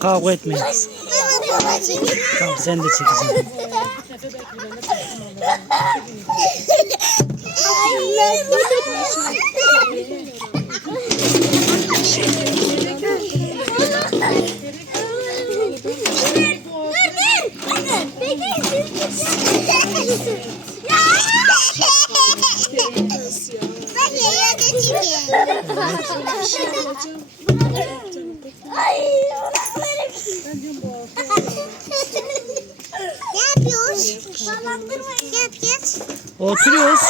kavga etmeyin. Tamam sen de çekeceksin. Ne yapacağız? Oturuyoruz.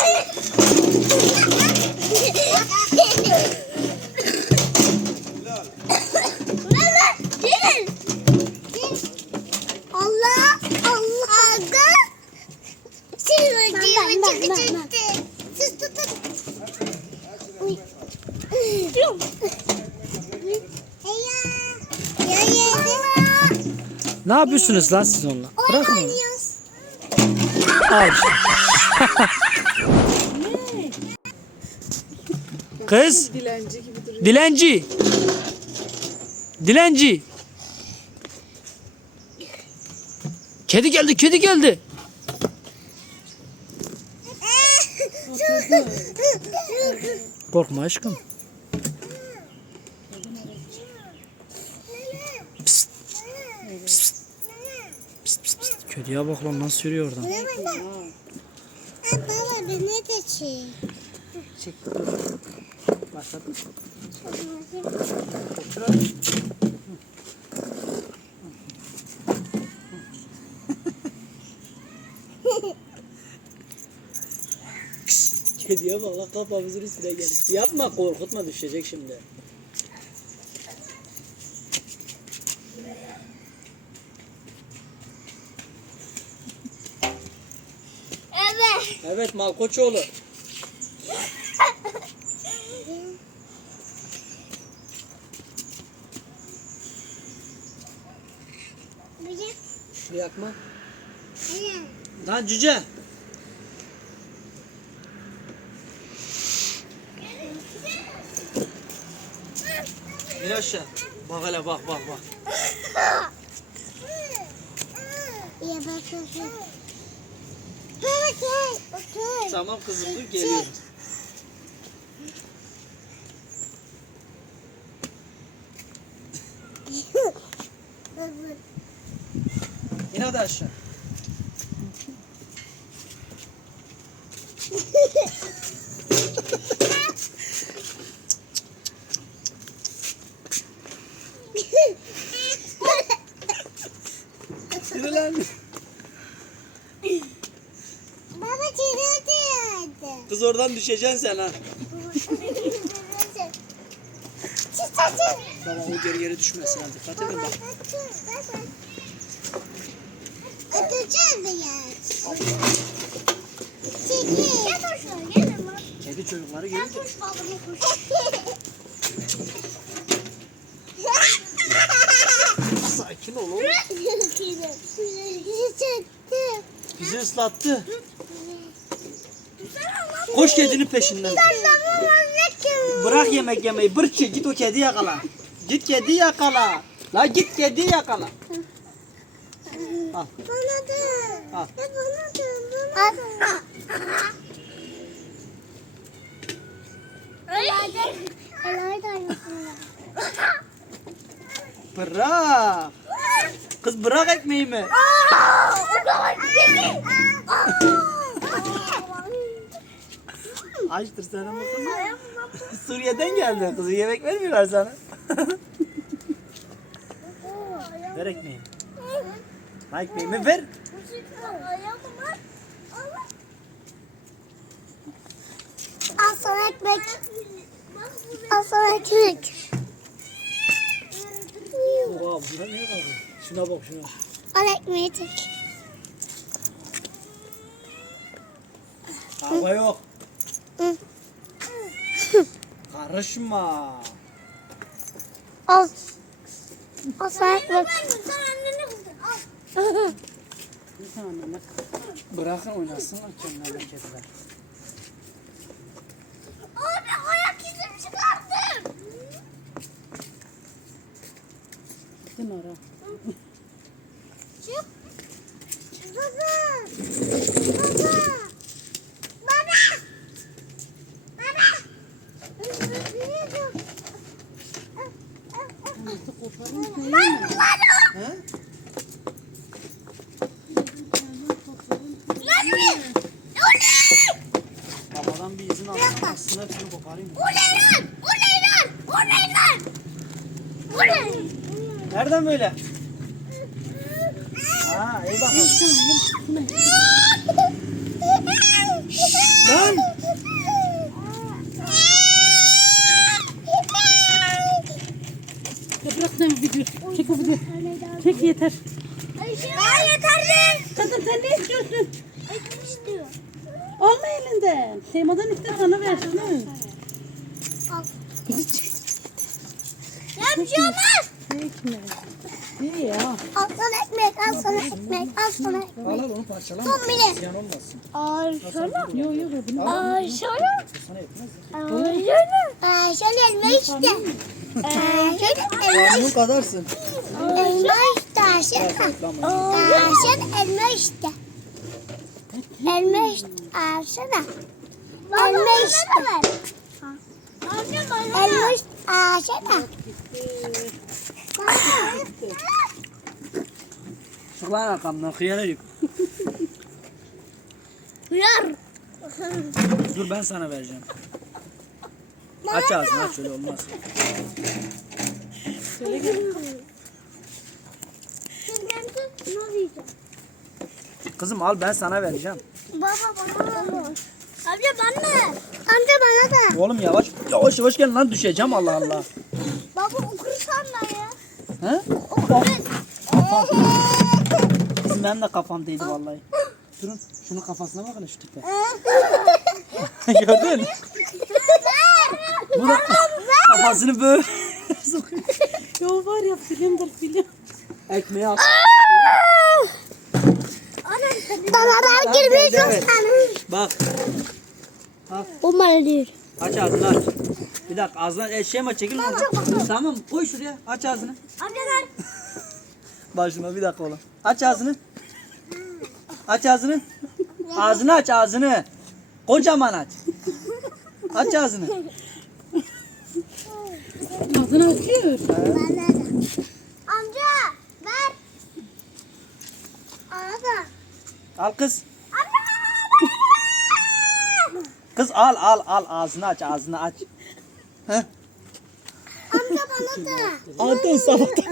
Allah Allah. Senin acıyı çıkacaktı. Siz tutun. Ne yapıyorsunuz lan siz onunla? Bırakın onu. Kız. Dilenci gibi duruyor. Dilenci. Dilenci. Kedi geldi, kedi geldi. Korkma aşkım. Kediye bak lan nasıl yürüyor oradan. Baba beni de çek. Çek. Başladım. Kediye bak kafamızın üstüne geldi. Yapma korkutma düşecek şimdi. Evet. Malkoçoğlu. Bir yakma. Lan cüce. İn aşağı. Bak hele bak bak bak. Ya bak bak. Tamam kızım dur geliyorum. İn hadi aşağı. Yürü lan. Baba çiğnedi yerde. Kız oradan düşeceksin sen ha. Baba o geri geri düşmesin ha dikkat edin bak. Atacağım da yer. Çekil. Gel hoşuna gel ama. Kedi çocukları gelince. Sakin ol oğlum. Bizi ıslattı. Koş kedinin peşinden. Bırak yemek yemeyi. Bırçı git o kedi yakala. Git kedi yakala. La git kedi yakala. Al. Bana da. Al. Bana da. Bana da. Bırak. Kız bırak ekmeğimi. Açtır sana kızım? Suriye'den geldi kızı. Yemek vermiyorlar sana. ver ekmeğimi. Ha ekmeğimi ver. Al sana ekmek. Al sana ekmek. Oha buna ne kaldı? Şuna bak şuna. Al ekmeği tek. Kavga yok. Karışma. Al. Al sen. Sen annene kızdın. Al. Bırakın oynasınlar kendilerine kediler. Abi ayak izim çıkarttım. Gidin ara. Aslında hepsini koparayım. mı? Nereden böyle? Ha iyi bakalım. Lan! Ya bırak sen video. Çek o video. Çek yeter. Ay yeterli. Kadın sen ne istiyorsun? Alma elinden. Seymadan iste bana versene. Al. Kızı çek. Ya bir şey olmaz. Çekme. İyi ya. Al sana ekmek, al sana ekmek, al sana ekmek. Al al onu parçalama. Son bile. Ziyan olmasın. Ay şöyle. Yok yok bunu. Ay şöyle. Sana yetmez. Ay şöyle. Ay şöyle elma işte. Ay şöyle elma Memnun kadarsın. Elma işte Ayşe. Ayşe elma işte. Elma işte Ayşe. Elma işte. Elma işte Ayşe. Çık lan arkamdan hıyar herif. Hıyar. Dur ben sana vereceğim. Aç ağzını aç öyle olmaz. Söyle gel. Kızım al ben sana vereceğim. Baba bana da. Amca bana. Amca bana da. Oğlum yavaş yavaş yavaş gel lan düşeceğim Allah Allah. Baba okursan da ya. He? Okur. Kızım benim de kafam değdi vallahi. Durun şunun kafasına bakın şu tipe. Gördün? Bu da kafasını böyle Yo var ya filmdir film. ekmeğe at. Danalar girmiş Evet. sana. Bak O diyor. aç ağzını aç. Bir dakika ağzına e, şey mi çekil. Tamam koy şuraya aç ağzını. Amcalar. Başıma bir dakika oğlum. Aç ağzını. Aç ağzını. Ağzını aç ağzını. Kocaman aç. Aç ağzını. Ağzını açıyor. Bana da. Amca ver. Bana da. Al kız. Kız al al al ağzını aç ağzını aç. Heh. Amca bana da. Altın sabahtan.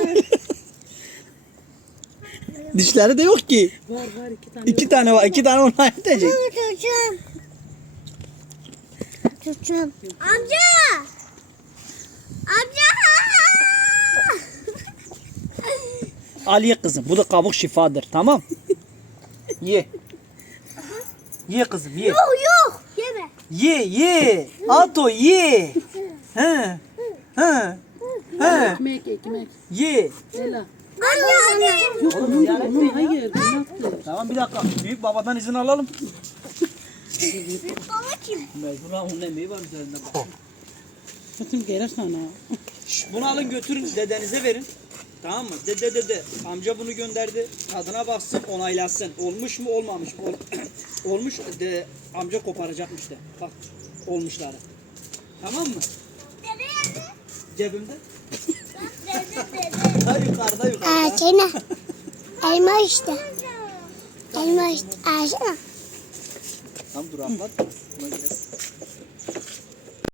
Dişleri de yok ki. Var var iki tane. İki tane var. iki tane onlar yetecek. Çocuğum. Çocuğum. Amca. Amca. Al ye kızım. Bu da kabuk şifadır. Tamam. Ye. Ye kızım ye. Yok yok. Yeme. Ye ye. Ato ye. He. He. He. Ekmek ekmek. Ye. Ela. Anne anne. Yok onun ziyaret onun hayır. Ne yaptı? Tamam bir dakika. Büyük babadan izin alalım. Baba kim? Mecbur ha onun emeği var üzerinde. Kötüm gelir sana. Bunu alın götürün dedenize verin. Tamam mı? Dede dede. Amca bunu gönderdi. Tadına baksın onaylasın. Olmuş mu olmamış mı? Ol- olmuş de amca koparacakmış de. Bak olmuşları. Tamam mı? Dede nerede? Cebimde. Dede dede. Ha yukarıda yukarıda. Ayşe Elma işte. Elma işte. Ayşe Tam dur atlat. Buna gidelim.